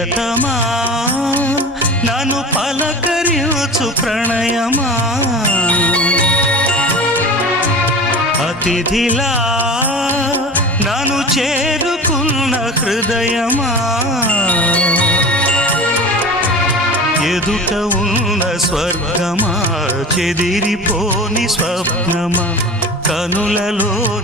ప్రియతమా నన్ను పలకరించు ప్రణయమా అతిథిలా నన్ను చేరుకున్న హృదయమా ఎదుట ఉన్న స్వర్గమా చెదిరిపోని స్వప్నమా కనులలో